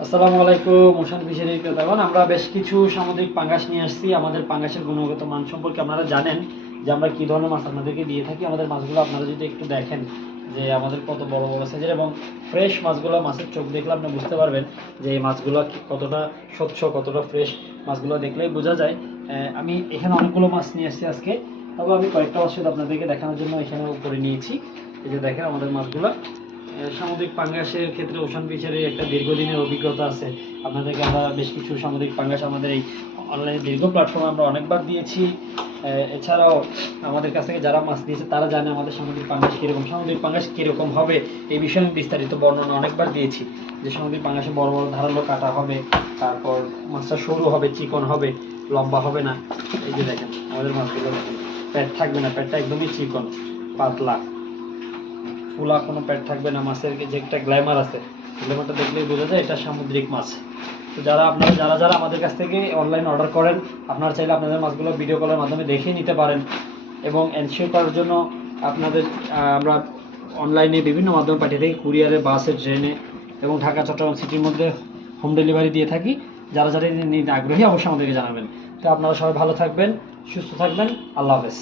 আসসালামু আলাইকুম ocean fishery ক্রেতাগণ। আমরা বেশ কিছু সামুদ্রিক পাঙ্গাস নিয়ে আসছি। আমাদের পাঙ্গাসের গুণগত মান সম্পর্কে আপনারা জানেন যে আমরা কী ধরনের মাছ আপনাদেরকে দিয়ে থাকি। আমাদের মাছগুলো আপনারা যদি একটু দেখেন যে আমাদের কত বড় বড় সাইজের এবং ফ্রেশ মাছগুলো, মাছের চোখ দেখলে আপনি বুঝতে পারবেন যে এই মাছগুলো কতটা স্বচ্ছ, কতটা ফ্রেশ। মাছগুলো দেখলেই বোঝা যায়। আমি এখানে অনেকগুলো মাছ নিয়ে আসছি আজকে, তবে আমি কয়েকটা মাছ শুধু আপনাদেরকে দেখানোর জন্য এখানে উপরে নিয়েছি। এই যে দেখেন আমাদের মাছগুলো। সামুদ্রিক পাঙ্গাসের ক্ষেত্রে ওশান ফিশারির একটা দীর্ঘদিনের অভিজ্ঞতা আছে। আপনাদেরকে আমরা বেশ কিছু সামুদ্রিক পাঙ্গাস আমাদের এই অনলাইনে দীর্ঘ প্ল্যাটফর্মে আমরা অনেকবার দিয়েছি। এছাড়াও আমাদের কাছ থেকে যারা মাছ দিয়েছে তারা জানে আমাদের সামুদ্রিক পাঙ্গাস কীরকম, সামুদ্রিক পাঙ্গাস কীরকম হবে এই বিষয়ে আমি বিস্তারিত বর্ণনা অনেকবার দিয়েছি। যে সামুদ্রিক পাঙ্গাসে বড় বড় ধারালো কাটা হবে, তারপর মাছটা সরু হবে, চিকন হবে, লম্বা হবে না। এই যে দেখেন আমাদের মাছগুলো, পেট থাকবে না, পেটটা একদমই চিকন, পাতলা, ফুলা কোনো পেট থাকবে না। মাছের যে একটা গ্ল্যামার আছে, গ্ল্যামারটা দেখলেই বোঝা যায় এটা সামুদ্রিক মাছ। তো আপনারা যারা আমাদের কাছ থেকে অনলাইন অর্ডার করেন, আপনারা চাইলে আপনাদের মাছগুলো ভিডিও কলের মাধ্যমে দেখে নিতে পারেন। এবং এনশিওর করার জন্য আপনাদের আমরা অনলাইনে বিভিন্ন মাধ্যমে পাঠিয়ে থাকি, কুরিয়ারে, বাসে, ট্রেনে এবং ঢাকা চট্টগ্রাম সিটির মধ্যে হোম ডেলিভারি দিয়ে থাকি। যারা যারা নিতে আগ্রহী অবশ্যই আমাদেরকে জানাবেন। তো আপনারা সবাই ভালো থাকবেন, সুস্থ থাকবেন। আল্লাহ হাফেজ।